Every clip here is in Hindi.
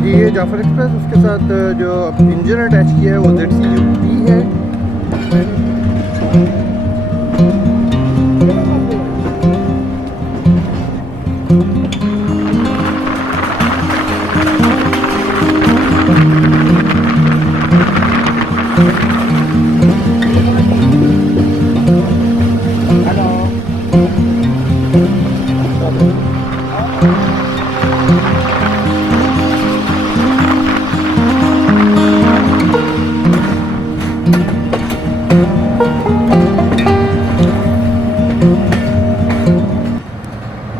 जी ये जाफर एक्सप्रेस, उसके साथ जो इंजन अटैच किया है वो ZCUP है।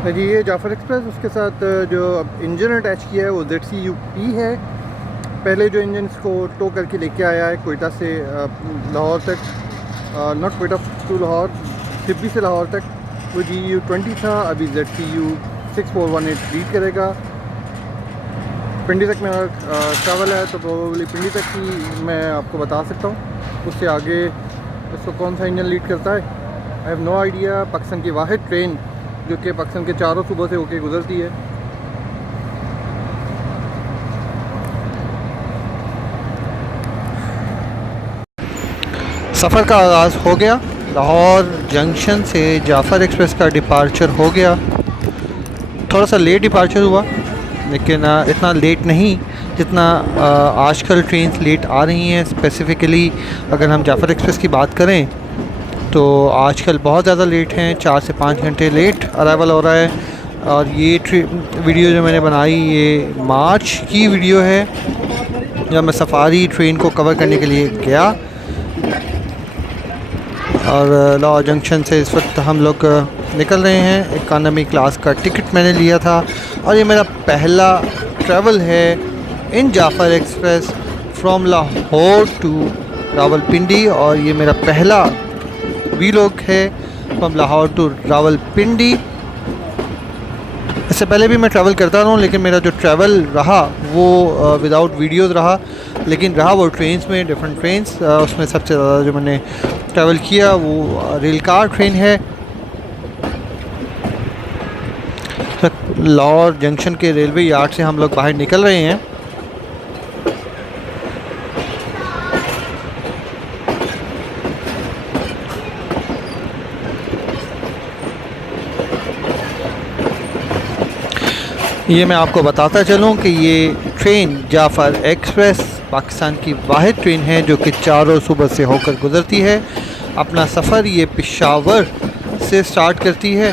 जी ये जाफर एक्सप्रेस, उसके साथ जो इंजन अटैच किया है वो ZCUP है। पहले जो इंजन इसको टो करके लेके आया है कोयटा से लाहौर तक, नॉट कोयटा टू लाहौर, सिब्बी से लाहौर तक, वो GU20 था। अभी ZCU6418 लीड करेगा। पिंडी तक मेरा ट्रैवल है, तो प्रोबेबली पिंडी तक ही मैं आपको बता सकता हूँ। उससे आगे इसको कौन सा इंजन लीड करता है I have no idea. Pakistan की वाहिद ट्रेन जो कि पाकिस्तान के चारों सूबों से होके गुजरती है। सफ़र का आगाज़ हो गया। लाहौर जंक्शन से जाफ़र एक्सप्रेस का डिपार्चर हो गया। थोड़ा सा लेट डिपार्चर हुआ, लेकिन इतना लेट नहीं जितना आजकल ट्रेन्स लेट आ रही हैं। स्पेसिफ़िकली अगर हम जाफ़र एक्सप्रेस की बात करें तो आजकल बहुत ज़्यादा लेट हैं, 4 से 5 घंटे लेट अराइवल हो रहा है। और ये वीडियो जो मैंने बनाई ये मार्च की वीडियो है, जब मैं सफारी ट्रेन को कवर करने के लिए गया। और लाहौर जंक्शन से इस वक्त हम लोग निकल रहे हैं। इकानमी क्लास का टिकट मैंने लिया था और ये मेरा पहला ट्रैवल है in Jaffar express from Lahore to Rawalpindi. और ये मेरा पहला वीलॉग है फ्रॉम लाहौर टू रावलपिंडी। इससे पहले भी मैं ट्रैवल करता रहा हूँ, लेकिन मेरा जो ट्रैवल रहा वो विदाउट वीडियोज़ रहा, लेकिन रहा वो ट्रेन्स में, डिफरेंट ट्रेन्स। उसमें सबसे ज़्यादा जो मैंने ट्रैवल किया वो रेल कार ट्रेन है। लाहौर जंक्शन के रेलवे यार्ड से हम लोग बाहर निकल रहे हैं। ये मैं आपको बताता चलूँ कि ये ट्रेन जाफ़र एक्सप्रेस पाकिस्तान की वाहिद ट्रेन है जो कि चारों सूबों से होकर गुज़रती है। अपना सफ़र ये पेशावर से स्टार्ट करती है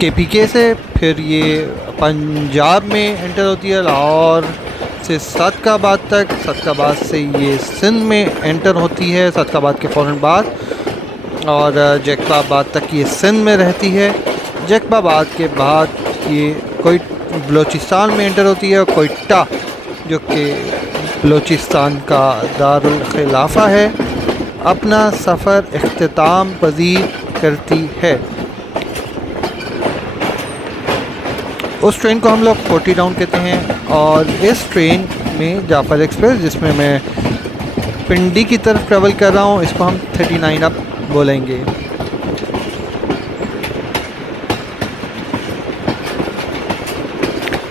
KPK से, फिर ये पंजाब में एंटर होती है लाहौर से सदकाबाद तक, सदकाबाद से ये सिंध में एंटर होती है, सदकाबाद के फ़ौरन बाद, और जैकबाबाद तक ये सिंध में रहती है। जैकबाबाद के बाद ये कोई बलूचिस्तान में एंटर होती है, कोयटा जो कि बलूचिस्तान का दारुल खिलाफा है, अपना सफ़र इख्तिताम पजीर करती है। उस ट्रेन को हम लोग 40 डाउन कहते हैं। और इस ट्रेन में जाफ़र एक्सप्रेस, जिसमें मैं पिंडी की तरफ ट्रैवल कर रहा हूँ, इसको हम 39 अप बोलेंगे।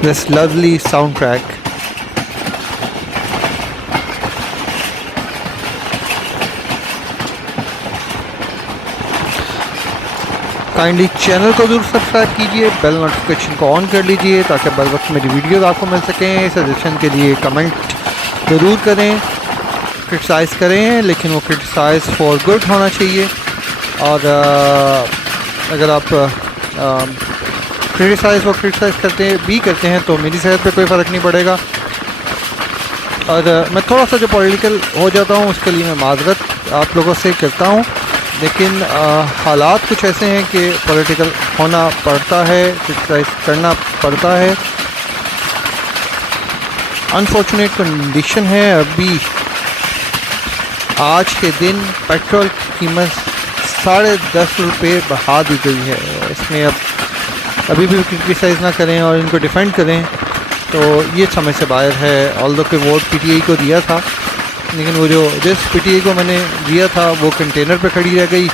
This lovely soundtrack. Kindly channel को ज़रूर सब्सक्राइब कीजिए, बेल नोटिफिकेशन को ऑन कर लीजिए ताकि बर वक्त मेरी वीडियोज़ आपको मिल सकें। सजेशन के लिए कमेंट ज़रूर करें, क्रिटिसाइज़ करें, लेकिन वो क्रिटिसाइज़ फॉर गुड होना चाहिए। और अगर आप क्रिटिसाइज़ करते हैं तो मेरी सेहत पे कोई फ़र्क नहीं पड़ेगा। और मैं थोड़ा सा जो पॉलिटिकल हो जाता हूँ उसके लिए मैं माज़रत आप लोगों से करता हूँ, लेकिन हालात कुछ ऐसे हैं कि पॉलिटिकल होना पड़ता है, क्रिटिसाइज़ करना पड़ता है। अनफॉर्चुनेट कंडीशन है। अभी आज के दिन पेट्रोल की कीमत 10.5 रुपये बढ़ा दी गई है। इसमें अब अभी भी क्रिटिसाइज़ ना करें और इनको डिफेंड करें तो ये समझ से बाहर है। ऑल्दो के वोट PTI को दिया था, लेकिन वो जिस PTI को मैंने दिया था वो कंटेनर पे खड़ी रह गई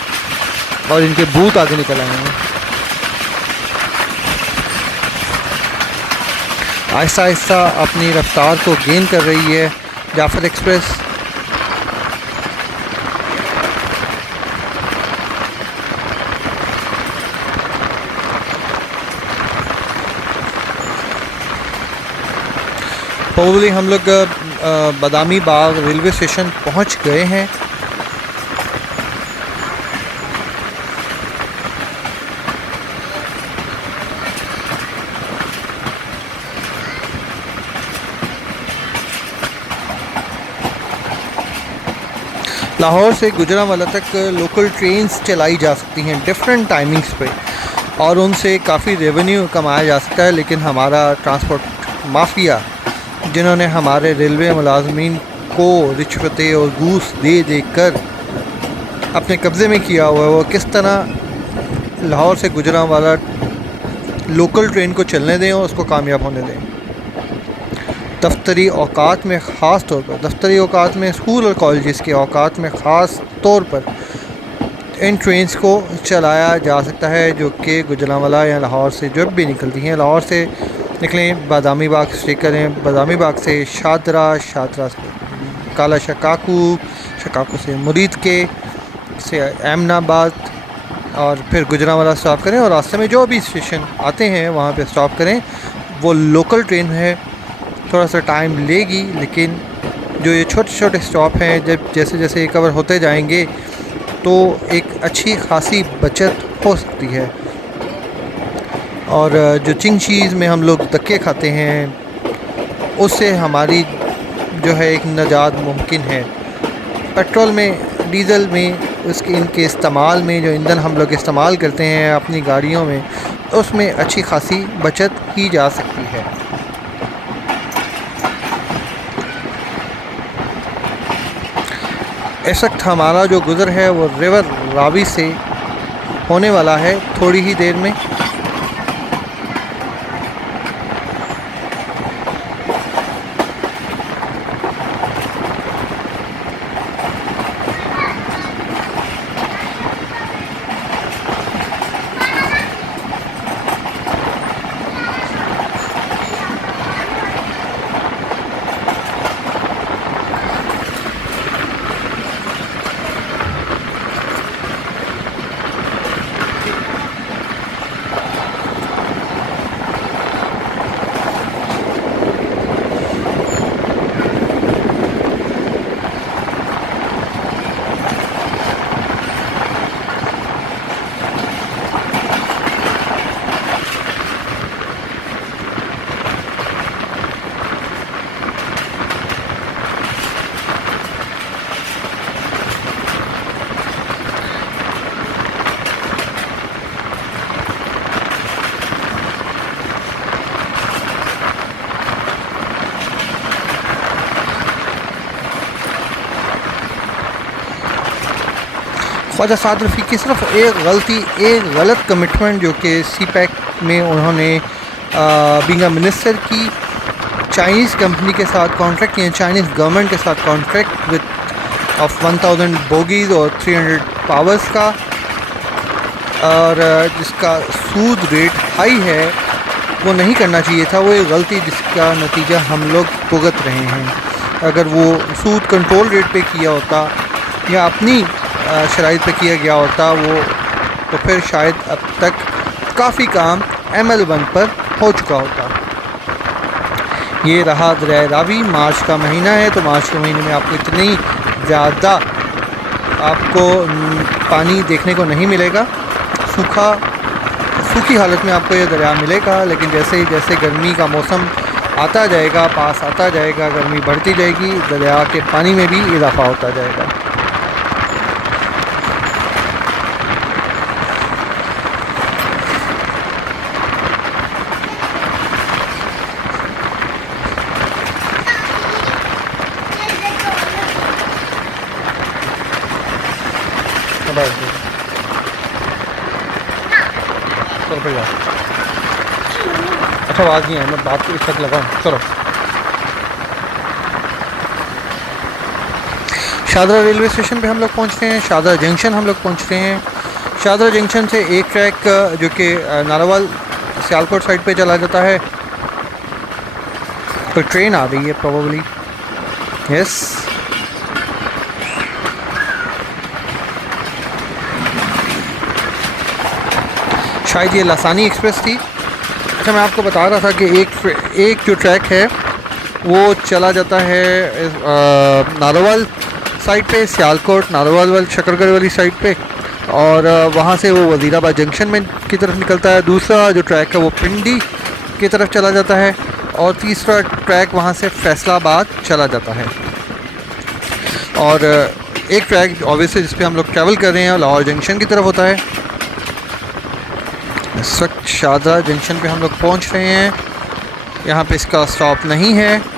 और इनके बूथ आगे निकल आए हैं। आहिस्ता आहिस्ता अपनी रफ्तार को गेन कर रही है जाफर एक्सप्रेस। प्रोबेबली हम लोग बादामी बाग रेलवे स्टेशन पहुंच गए हैं। लाहौर से गुजरांवाला तक लोकल ट्रेन्स चलाई जा सकती हैं डिफरेंट टाइमिंग्स पे और उनसे काफ़ी रेवेन्यू कमाया जा सकता है, लेकिन हमारा ट्रांसपोर्ट माफिया जिन्होंने हमारे रेलवे मुलाजमीन को रिश्वतें और घूस दे दे कर अपने कब्ज़े में किया हुआ है, वो किस तरह लाहौर से गुजरांवाला लोकल ट्रेन को चलने दें और उसको कामयाब होने दें। दफ्तरी औकात में ख़ास तौर पर, दफ्तरी औकात में स्कूल और कॉलेज़ के औकात में ख़ास तौर पर इन ट्रेन्स को चलाया जा सकता है, जो कि गुजरांवाला या लाहौर से जब भी निकलती हैं। लाहौर से निकलें, बादामी बाग स्टे करें, बादामी बाग से शादरा, शादरा से काला शकाकू, शकाकू से मुरीद के से एमनाबाद और फिर गुजरांवाला स्टॉप करें और रास्ते में जो भी स्टेशन आते हैं वहाँ पे स्टॉप करें। वो लोकल ट्रेन है, थोड़ा सा टाइम लेगी, लेकिन जो ये छोटे छोटे स्टॉप हैं जब जैसे जैसे ये कवर होते जाएंगे तो एक अच्छी खासी बचत हो सकती है। और जो चिंग चीज़ में हम लोग धक्के खाते हैं उससे हमारी जो है एक निजात मुमकिन है। पेट्रोल में, डीज़ल में, इनके इस्तेमाल में जो ईंधन हम लोग इस्तेमाल करते हैं अपनी गाड़ियों में, उसमें अच्छी खासी बचत की जा सकती है। इस वक्त हमारा जो गुज़र है वो रिवर रावी से होने वाला है थोड़ी ही देर में। ख्वाजा साद रफ़ी की सिर्फ एक गलती, एक गलत कमिटमेंट जो कि सी पैक में उन्होंने बीइंग अ मिनिस्टर की चाइनीज़ कंपनी के साथ कॉन्ट्रैक्ट किया, चाइनीज़ गवर्नमेंट के साथ कॉन्ट्रैक्ट विद ऑफ 1000 बोगीज़ और 300 पावर्स का, और जिसका सूद रेट हाई है, वो नहीं करना चाहिए था। वो एक गलती जिसका नतीजा हम लोग भुगत रहे हैं। अगर वो सूद कंट्रोल रेट पे किया होता या अपनी शराइत पे किया गया होता वो, तो फिर शायद अब तक काफ़ी काम ML1 पर हो चुका होता। ये रहा दरिया रावी। मार्च का महीना है, तो मार्च के महीने में आपको इतनी ज़्यादा आपको पानी देखने को नहीं मिलेगा। सूखी हालत में आपको ये दरिया मिलेगा, लेकिन जैसे जैसे गर्मी का मौसम आता जाएगा, पास आता जाएगा, गर्मी बढ़ती जाएगी, दरिया के पानी में भी इजाफा होता जाएगा। चलो भैया, अच्छा आवाज़ नहीं है, मैं बात को इस तक लगाऊँ। चलो, शादरा रेलवे स्टेशन पे हम लोग पहुँचते हैं। शादरा जंक्शन हम लोग पहुँचते हैं। शादरा जंक्शन से एक ट्रैक जो कि नारावाल सियालकोट साइड पे चला जाता है, कोई ट्रेन आ रही है प्रोबेबली। यस, शायद ये लासानी एक्सप्रेस थी। अच्छा, मैं आपको बता रहा था कि एक जो ट्रैक है वो चला जाता है नारोवाल साइड पे, सियालकोट नारोवाल शकरगढ़ वाली साइड पे, और वहाँ से वो वज़ीराबाद जंक्शन में की तरफ निकलता है। दूसरा जो ट्रैक है वो पिंडी की तरफ चला जाता है, और तीसरा ट्रैक वहाँ से फैसलाबाद चला जाता है। और एक ट्रैक ऑब्वियसली जिस पे हम लोग ट्रैवल कर रहे हैं लाहौर जंक्शन की तरफ होता है। इस वक्त शाहदरा जंक्शन पे हम लोग पहुँच रहे हैं। यहाँ पे इसका स्टॉप नहीं है।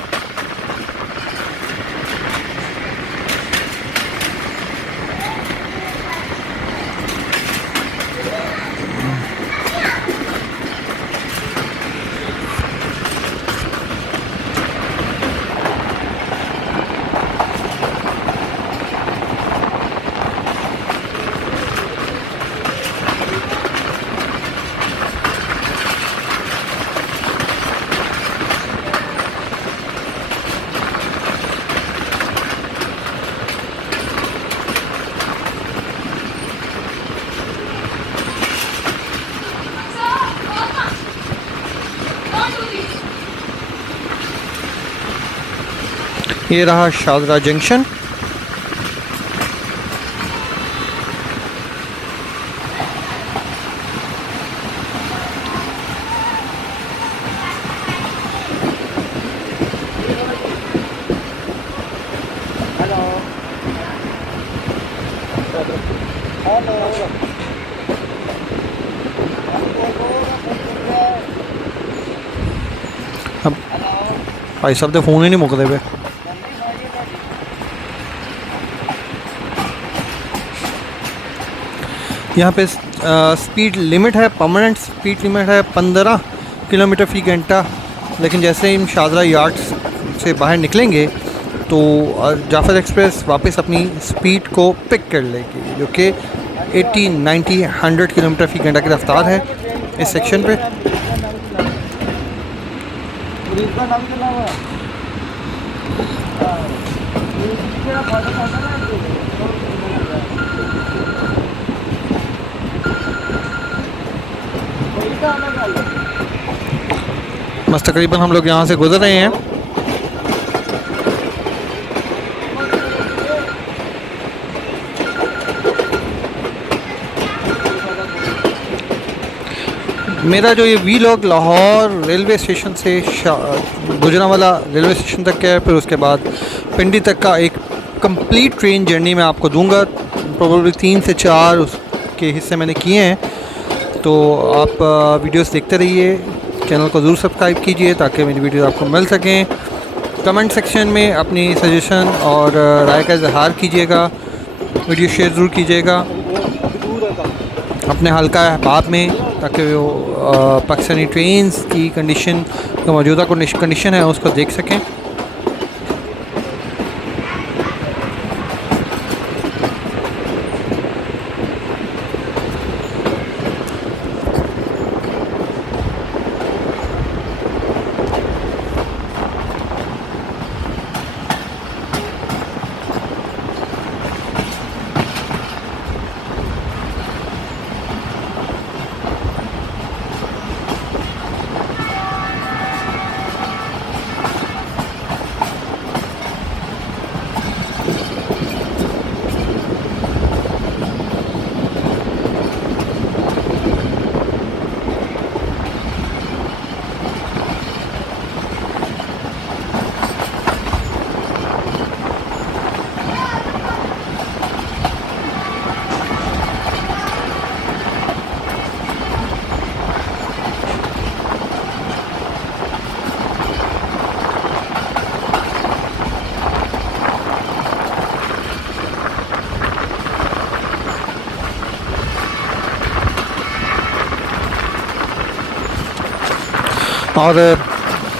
ये रहा शाहदरा जंक्शन। अब भाई साहब दे फोन ही नहीं मुकदे पे। यहाँ पे स्पीड लिमिट है, परमानेंट स्पीड लिमिट है 15 किलोमीटर फ़ी घंटा। लेकिन जैसे ही हम शाहदरा यार्ड से बाहर निकलेंगे तो जाफर एक्सप्रेस वापस अपनी स्पीड को पिक कर लेगी, जो कि 80, 90, 100 किलोमीटर फ़ी घंटा की रफ्तार है इस सेक्शन पे। बस तकरीबन हम लोग यहाँ से गुजर रहे हैं। मेरा जो ये वीलॉग लाहौर रेलवे स्टेशन से गुजरांवाला रेलवे स्टेशन तक है, फिर उसके बाद पिंडी तक का एक कंप्लीट ट्रेन जर्नी मैं आपको दूंगा। प्रोबेबली 3 से 4 उसके हिस्से मैंने किए हैं। तो आप वीडियोस देखते रहिए, चैनल को ज़रूर सब्सक्राइब कीजिए ताकि मेरी वीडियो आपको मिल सकें। कमेंट सेक्शन में अपनी सजेशन और राय का इजहार कीजिएगा। वीडियो शेयर ज़रूर कीजिएगा अपने हल्का अहबाब में, ताकि वो पाकिस्तानी ट्रेन्स की कंडीशन, जो मौजूदा कंडीशन है, उसको देख सकें। और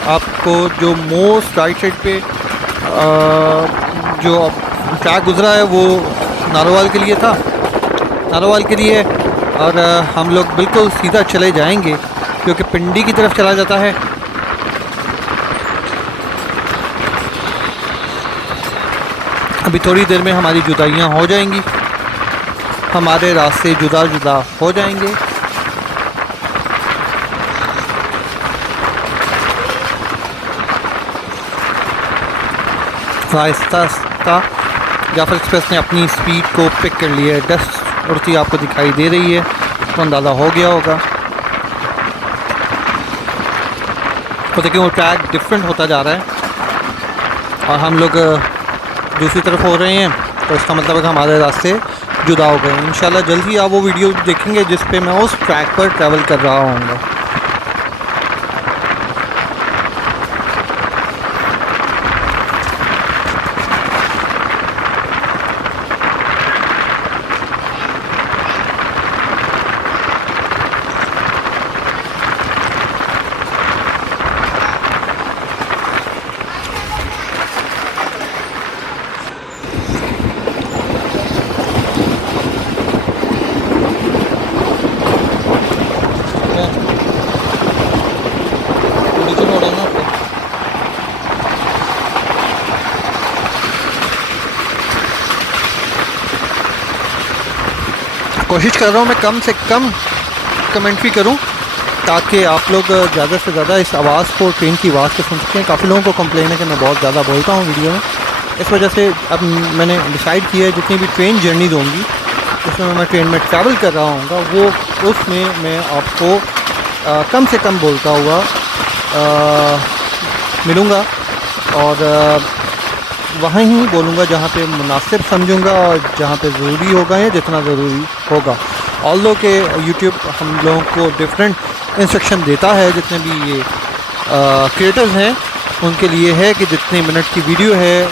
आपको जो मोस्ट राइट साइड पे जो ट्रैक गुजरा है वो नारोवाल के लिए था, नारोवाल के लिए। और हम लोग बिल्कुल सीधा चले जाएंगे क्योंकि पिंडी की तरफ चला जाता है। अभी थोड़ी देर में हमारी जुदाइयाँ हो जाएंगी, हमारे रास्ते जुदा जुदा हो जाएंगे। आहिस्ता आहिस्ता जाफर एक्सप्रेस ने अपनी स्पीड को पिक कर लिया है। डस्ट उड़ती आपको दिखाई दे रही है तो अंदाज़ा हो गया होगा। तो देखिए वो ट्रैक डिफरेंट होता जा रहा है और हम लोग दूसरी तरफ हो रहे हैं, तो इसका मतलब है कि हमारे रास्ते जुदा हो गए। इंशाल्लाह जल्द ही आप वो वीडियो देखेंगे जिस पे मैं उस ट्रैक पर ट्रैवल कर रहा हूँ। कोशिश कर रहा हूँ मैं कम से कम कमेंट्री करूँ ताकि आप लोग ज़्यादा से ज़्यादा इस आवाज़ को, ट्रेन की आवाज़ को सुन सकें। काफ़ी लोगों को कंप्लेन है कि मैं बहुत ज़्यादा बोलता हूँ वीडियो में, इस वजह से अब मैंने डिसाइड किया है जितनी भी ट्रेन जर्नीज़ होंगी उसमें मैं ट्रेन में ट्रैवल कर रहा हूँ वो उसमें मैं आपको कम से कम बोलता हुआ मिलूँगा और वहाँ ही बोलूँगा जहाँ पे मुनासिब समझूँगा और जहाँ पे ज़रूरी होगा या जितना ज़रूरी होगा। ऑल्दो के यूट्यूब हम लोगों को डिफरेंट इंस्ट्रक्शन देता है, जितने भी ये क्रिएटर्स हैं उनके लिए है कि जितने मिनट की वीडियो है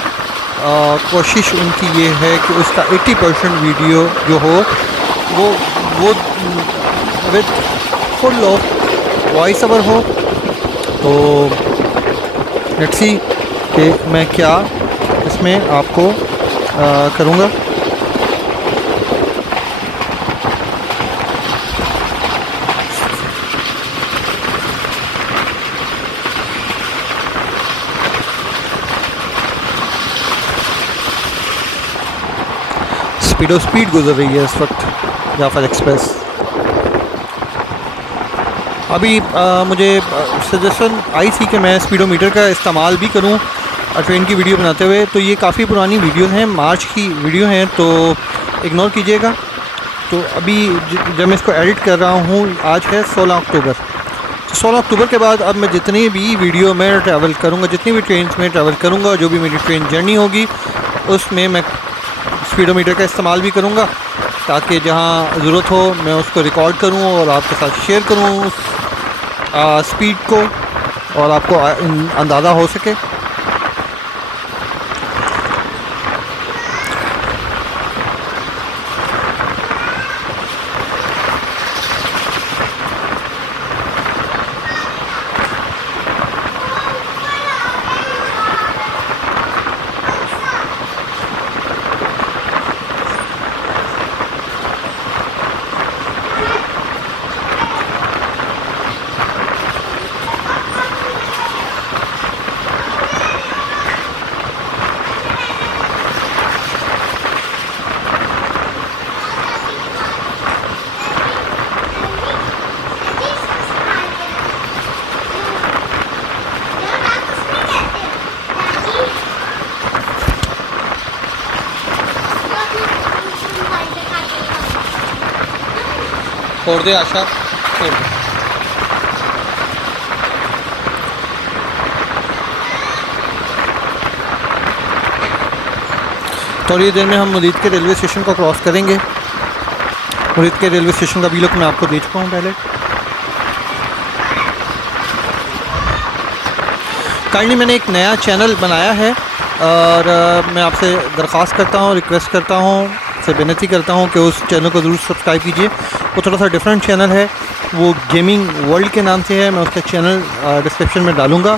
कोशिश उनकी ये है कि उसका 80% वीडियो जो हो वो with full of voice over हो। तो लेट्स सी कि मैं क्या इसमें आपको करूँगा। स्पीड गुजर रही है इस वक्त जाफर एक्सप्रेस। अभी मुझे सजेशन आई थी कि मैं स्पीडोमीटर का इस्तेमाल भी करूं ट्रेन की वीडियो बनाते हुए, तो ये काफ़ी पुरानी वीडियो हैं, मार्च की वीडियो हैं, तो इग्नोर कीजिएगा। तो अभी जब मैं इसको एडिट कर रहा हूँ आज है 16 अक्टूबर। तो 16 अक्टूबर के बाद अब मैं जितनी भी वीडियो में ट्रैवल करूँगा, जितनी भी ट्रेन में ट्रैवल करूँगा, जो भी मेरी ट्रेन जर्नी होगी उसमें मैं स्पीडोमीटर का इस्तेमाल भी करूँगा ताकि जहाँ ज़रूरत हो मैं उसको रिकॉर्ड करूँ और आपके साथ शेयर करूँ उस स्पीड को और आपको अंदाज़ा हो सके। छोड़ दे आशा, छोड़ दे। थोड़ी देर में हम मुरीद के रेलवे स्टेशन को क्रॉस करेंगे। मुरीद के रेलवे स्टेशन का वीलॉग मैं आपको दे चुका हूँ पहले। काइंडली मैंने एक नया चैनल बनाया है और मैं आपसे दरख्वास्त करता हूँ, रिक्वेस्ट करता हूँ, से विनती करता हूँ कि उस चैनल को ज़रूर सब्सक्राइब कीजिए। वो थोड़ा सा डिफरेंट चैनल है, वो गेमिंग वर्ल्ड के नाम से है। मैं उसका चैनल डिस्क्रिप्शन में डालूँगा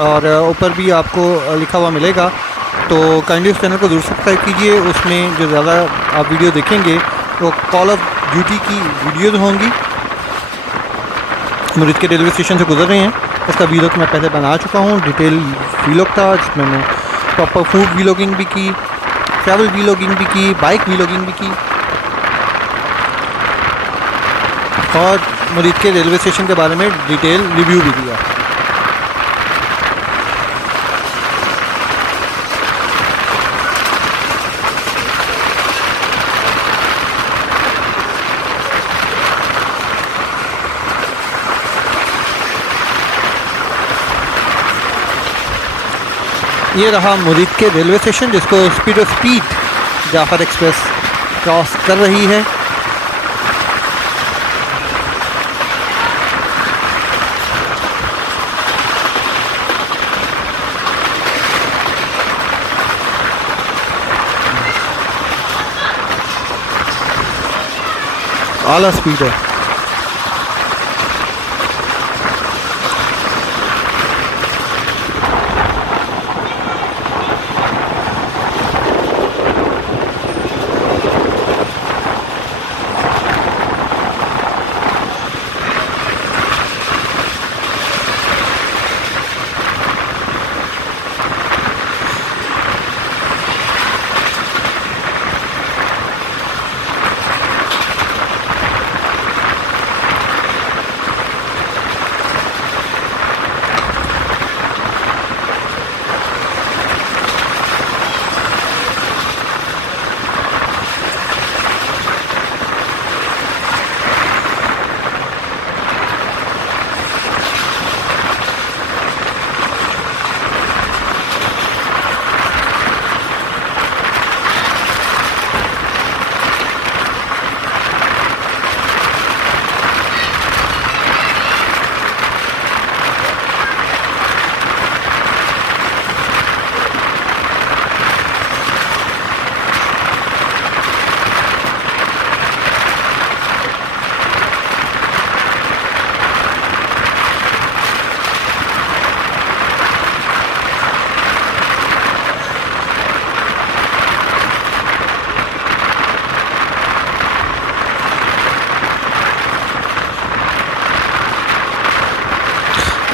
और ऊपर भी आपको लिखा हुआ मिलेगा। तो काइंडली उस चैनल को ज़रूर सब्सक्राइब कीजिए। उसमें जो ज़्यादा आप वीडियो देखेंगे वो कॉल ऑफ ड्यूटी की वीडियोज़ होंगी। मुरीद के रेलवे स्टेशन से गुजर रहे हैं, इसका वीलॉग मैं पहले बना चुका हूँ, डिटेल वीलॉग था जिसमें मैं प्रॉपर फूड वीलॉगिंग भी की ट्रैवल व्लॉगिंग भी की, बाइक व्लॉगिंग भी की और मुरीद के रेलवे स्टेशन के बारे में डिटेल रिव्यू भी दिया। ये रहा मुरीद के रेलवे स्टेशन, जिसको स्पीड जाफर एक्सप्रेस क्रॉस कर रही है। आला स्पीड है।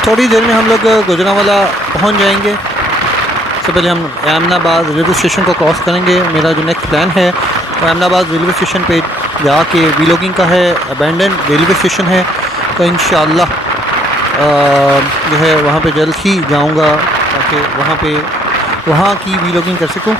थोड़ी देर में हम लोग गुजरांवाला पहुंच जाएंगे। सबसे पहले हम अहमदाबाद रेलवे स्टेशन को क्रॉस करेंगे। मेरा जो नेक्स्ट प्लान है वो अहमदाबाद रेलवे स्टेशन पे जाके व्लॉगिंग का है। अबैंडन रेलवे स्टेशन है, तो इंशाअल्लाह जो है वहाँ पे जल्द ही जाऊँगा ताकि वहाँ की व्लॉगिंग कर सकूँ।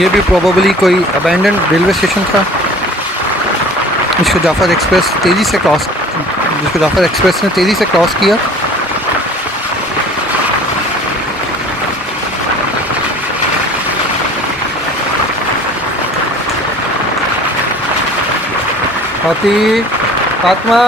ये भी प्रोबेबली कोई अबैंडन रेलवे स्टेशन था जिसको जाफ़र एक्सप्रेस ने तेज़ी से क्रॉस किया। फातिमा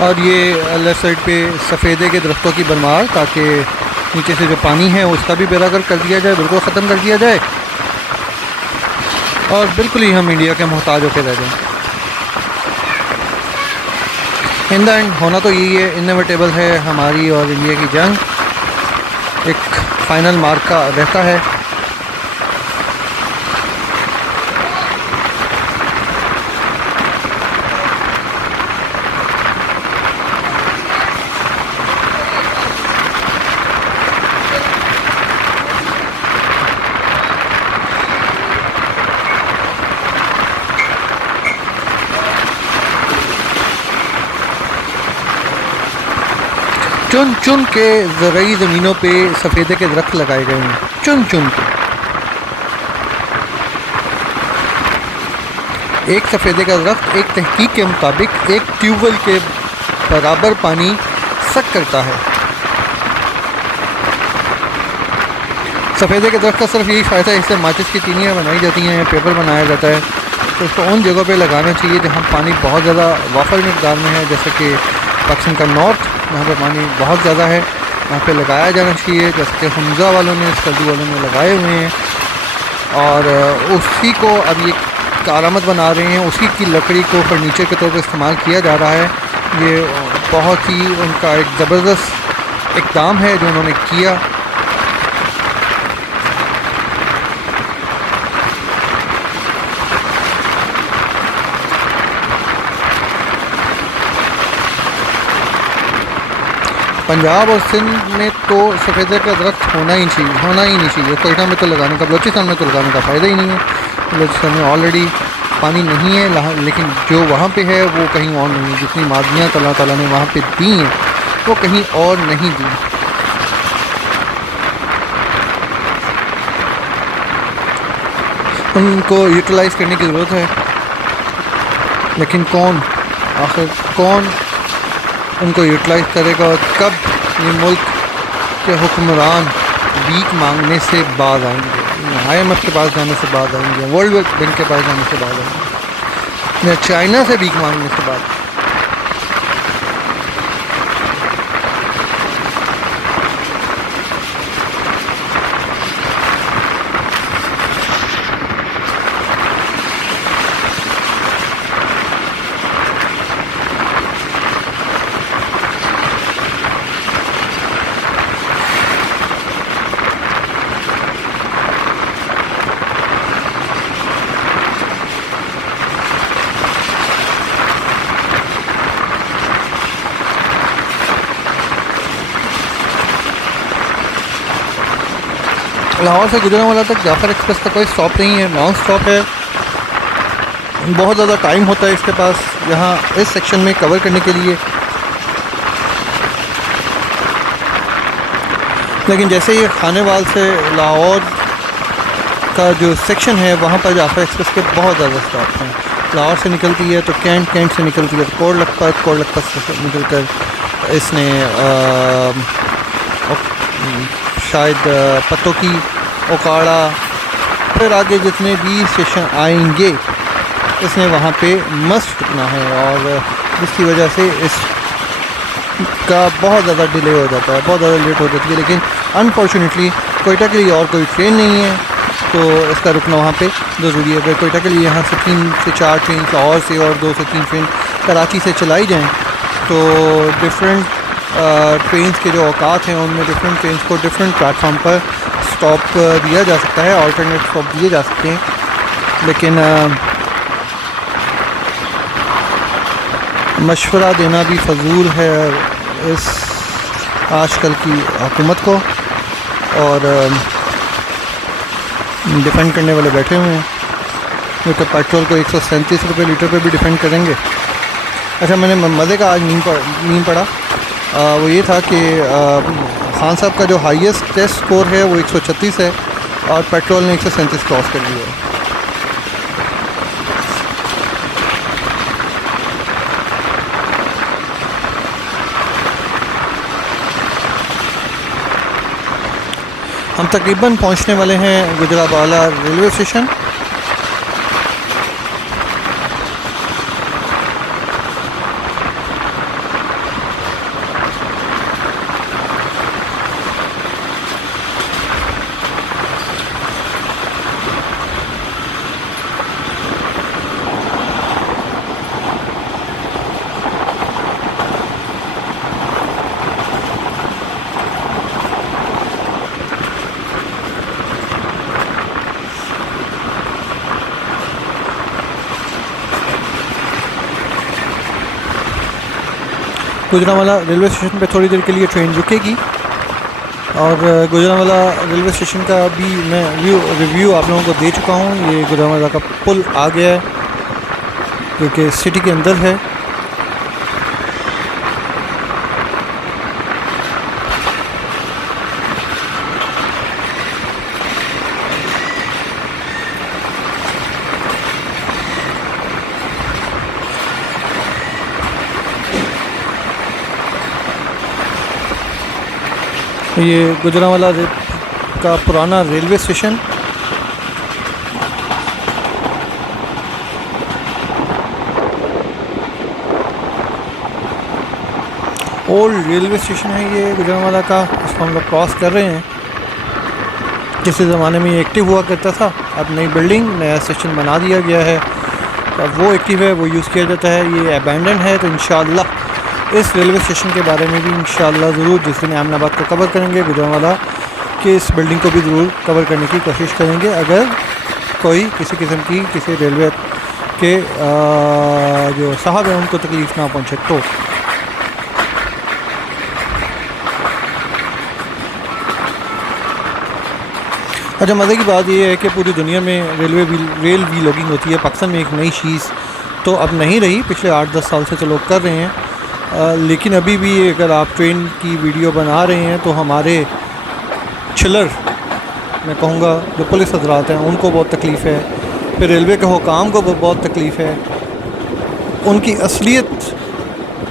और ये लेफ़्ट साइड पे सफ़ेदे के दरख्तों की भरमार, ताकि नीचे से जो पानी है उसका भी बेरागर कर दिया जाए, बिल्कुल ख़त्म कर दिया जाए और बिल्कुल ही हम इंडिया के मोहताज होकर रह जाएँ। इन द एंड होना तो यही है, इनएविटेबल है हमारी और इंडिया की जंग, एक फ़ाइनल मार्क का रहता है। चुन चुन के ज़रूरी ज़मीनों पे सफ़ेदे के दरख्त लगाए गए हैं, चुन चुन के। एक सफ़ेदे का दरख्त एक तहकीक के मुताबिक एक ट्यूबवेल के बराबर पानी सक करता है। सफ़ेदे के दरख्त का सिर्फ यही फ़ायदा है, इससे माचिस की तीलियाँ बनाई जाती हैं, पेपर बनाया जाता है। तो इसको उन जगहों पे लगाना चाहिए जहाँ पानी बहुत ज़्यादा वाफर मकदार में है, जैसे कि पाकिस्तान का नॉर्थ, जहाँ पर पानी बहुत ज़्यादा है, वहाँ पे लगाया जाना चाहिए। जैसे कि हमज़ा वालों ने, स्कर्दू वालों ने लगाए हुए हैं और उसी को अब ये कारआमद बना रहे हैं, उसी की लकड़ी को फर्नीचर के तौर पर इस्तेमाल किया जा रहा है। ये बहुत ही उनका एक ज़बरदस्त इक़दाम है जो उन्होंने किया। पंजाब और सिंध में तो सफ़ेदे का दरख्त होना ही नहीं चाहिए। कोयटा में तो लगाने का, बलूचिस्तान में तो लगाने का फ़ायदा ही नहीं है। बलूचिस्तान में ऑलरेडी पानी नहीं है, लेकिन जो वहाँ पे है वो कहीं और नहीं है। जितनी मादनियात अल्लाह ताला ने वहाँ पे दी हैं वो कहीं और नहीं दी। उनको यूटिलाइज़ करने की ज़रूरत है, लेकिन आखिर कौन उनको यूटिलाइज़ करेगा और कब ये मुल्क के हुक्मरान भीख मांगने से बाज आएंगे, IMF के पास जाने से बाज आएंगे, वर्ल्ड बैंक के पास जाने से बाज आएंगे, या चाइना से भीख मांगने से बाज। लाहौर से गुजरने वाला तक जाफ़र एक्सप्रेस का कोई स्टॉप नहीं है, नॉन स्टॉप है। बहुत ज़्यादा टाइम होता है इसके पास यहाँ इस सेक्शन में कवर करने के लिए, लेकिन जैसे ये खानेवाल से लाहौर का जो सेक्शन है वहाँ पर जाफ़र एक्सप्रेस के बहुत ज़्यादा स्टॉप हैं। लाहौर से निकलती है तो कैंट से निकलती है तो कोट लखपत से निकल कर इसने शायद पत्तों की ओकाड़ा, फिर आगे जितने भी स्टेशन आएंगे इसने वहाँ पे मस्ट रुकना है, और जिसकी वजह से इसका बहुत ज़्यादा डिले हो जाता है, बहुत ज़्यादा लेट हो जाती है। लेकिन अनफॉर्चुनेटली कोयटा के लिए और कोई ट्रेन नहीं है तो इसका रुकना वहाँ पे ज़रूरी है। अगर कोयटा के लिए यहाँ से 3 से 4 ट्रेन, लाहौर से और 2 से 3 ट्रेन कराची से चलाई जाएँ तो डिफरेंट ट्रेन्स के जो औकात हैं उनमें डिफरेंट ट्रेन्स को डिफरेंट प्लेटफॉर्म पर स्टॉप दिया जा सकता है, ऑल्टरनेट स्टॉप दिए जा सकते हैं। लेकिन मशवरा देना भी फजूल है इस आजकल की हुकूमत को। और डिफेंड करने वाले बैठे हुए हैं, जो कि पेट्रोल को 137 रुपये लीटर पे भी डिफेंड करेंगे। अच्छा, मैंने मज़े का आज मीम पढ़ा, वो ये था कि खान साहब का जो हाईएस्ट टेस्ट स्कोर है वो 136 है और पेट्रोल ने 137 क्रॉस कर लिया है। हम तकरीबन पहुंचने वाले हैं Gujranwala railway station. Gujranwala railway station पे थोड़ी देर के लिए ट्रेन रुकेगी और गुजरावाला रेलवे स्टेशन का भी मैं रिव्यू आप लोगों को दे चुका हूँ। ये गुजरावाला का पुल आ गया है जो कि सिटी के अंदर है। ये गुजरावाला का पुराना railway station. Old railway station है ये गुजरावाला का, इसको हम लोग क्रॉस कर रहे हैं। जिस ज़माने में ये एक्टिव हुआ करता था, अब नई बिल्डिंग नया स्टेशन बना दिया गया है, अब वो एक्टिव है, वो यूज़ किया जाता है। ये अबैंडन है, तो इंशाअल्लाह इस रेलवे स्टेशन के बारे में भी इंशाअल्लाह ज़रूर जिस दिन अहमदाबाद को कवर करेंगे, गुजरावाला की इस बिल्डिंग को भी ज़रूर कवर करने की कोशिश करेंगे, अगर कोई किसी किस्म की किसी रेलवे के जो साहब हैं उनको तकलीफ़ ना पहुँचे तो। अच्छा, मज़े की बात यह है कि पूरी दुनिया में रेल व्लॉगिंग होती है, पाकिस्तान में एक नई चीज़ तो अब नहीं रही, पिछले 8-10 साल से तो लोग कर रहे हैं। लेकिन अभी भी अगर आप ट्रेन की वीडियो बना रहे हैं तो हमारे चिलर, मैं कहूँगा जो पुलिस हजरात हैं, उनको बहुत तकलीफ़ है, फिर रेलवे के हुकाम को बहुत तकलीफ़ है। उनकी असलियत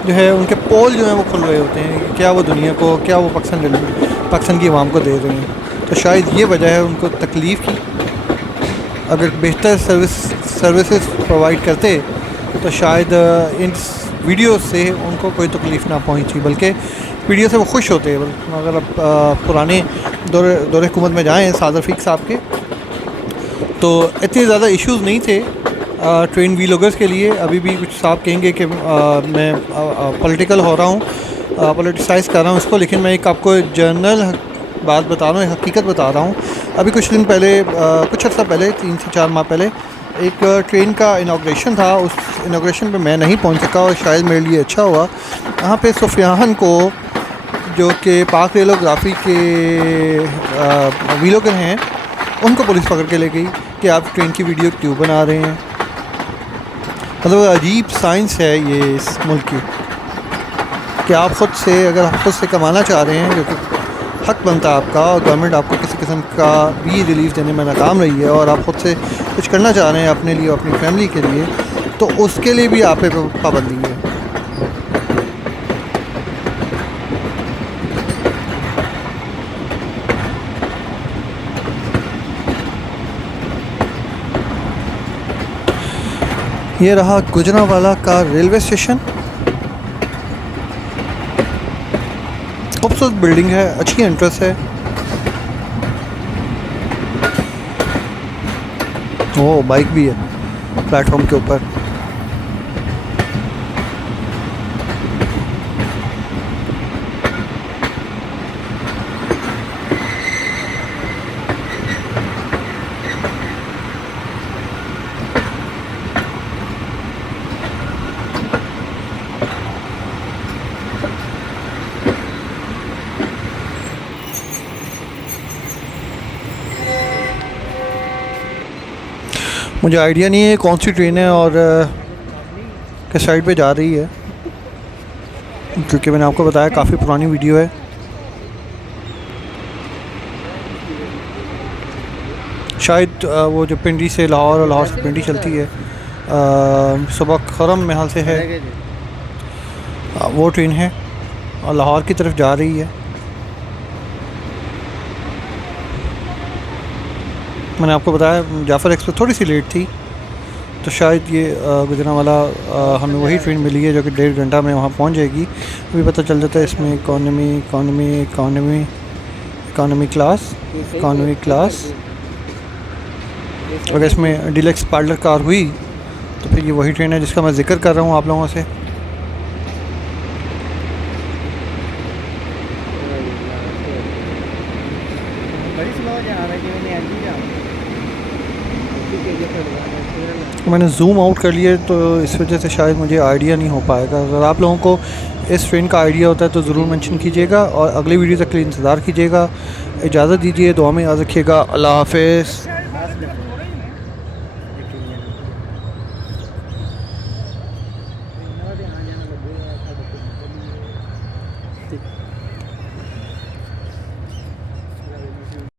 जो है, उनके पोल जो हैं वो खुल रहे होते हैं, क्या वो दुनिया को, क्या वो पाकिस्तान की आवाम को दे रहे हैं। तो शायद ये वजह है उनको तकलीफ़ की। अगर बेहतर सर्विसेज प्रोवाइड करते तो शायद इन वीडियो से उनको कोई तकलीफ़ ना पहुंची, बल्कि वीडियो से वो खुश होते हैं। अगर आप पुराने दौरे हुकूमत में जाएँ साद रफ़ीक साहब के, तो इतने ज़्यादा इश्यूज़ नहीं थे ट्रेन व्लॉगर्स के लिए। अभी भी कुछ साहब कहेंगे कि मैं पॉलिटिकल हो रहा हूँ, पॉलिटिसाइज़ कर रहा हूँ इसको, लेकिन मैं एक आपको जनरल बात बता रहा हूँ, एक हकीकत बता रहा हूँ। अभी कुछ दिन पहले, कुछ अर्सा पहले, 3 से 4 माह पहले एक ट्रेन का इनाग्रेशन था। उस इनाग्रेशन पे मैं नहीं पहुँच सका और शायद मेरे लिए अच्छा हुआ। यहाँ पे सुफियान को, जो कि पाक रेलोग्राफी के व्लॉगर हैं, उनको पुलिस पकड़ के ले गई कि आप ट्रेन की वीडियो क्यों बना रहे हैं। मतलब अजीब साइंस है ये इस मुल्क की, कि आप ख़ुद से, अगर आप ख़ुद से कमाना चाह रहे हैं, जो कि हक बनता है आपका, और गवर्नमेंट आपको किसी किस्म का भी रिलीफ देने में नाकाम रही है, और आप ख़ुद से कुछ करना चाह रहे हैं अपने लिए, अपनी फैमिली के लिए, तो उसके लिए भी आप पे पाबंदी है। ये रहा गुजरावाला का रेलवे स्टेशन। खूबसूरत बिल्डिंग है, अच्छी एंट्रेंस है। ओह, बाइक भी है प्लेटफॉर्म के ऊपर। मुझे आइडिया नहीं है कौन सी ट्रेन है और किस साइड पे जा रही है, क्योंकि मैंने आपको बताया काफ़ी पुरानी वीडियो है। शायद वो जो पिंडी से लाहौर और लाहौर से पिंडी चलती है, सुबह खरम महल से है, वो ट्रेन है और लाहौर की तरफ जा रही है। मैंने आपको बताया जाफ़र एक्सप्रेस थोड़ी सी लेट थी, तो शायद ये गुजरांवाला हमें वही ट्रेन मिली है जो कि 1.5 घंटा में वहाँ पहुँच जाएगी। अभी पता चल जाता है इसमें इकॉनमी क्लास अगर इसमें डीलक्स पार्लर कार हुई तो फिर ये वही ट्रेन है जिसका मैं जिक्र कर रहा हूँ आप लोगों से। मैंने जूम आउट कर लिया तो इस वजह से शायद मुझे आइडिया नहीं हो पाएगा। अगर आप लोगों को इस ट्रेन का आइडिया होता है तो ज़रूर मेंशन कीजिएगा और अगली वीडियो तक के लिए इंतज़ार कीजिएगा। इजाज़त दीजिए, दुआ में याद रखिएगा। अल्लाह हाफ़िज़।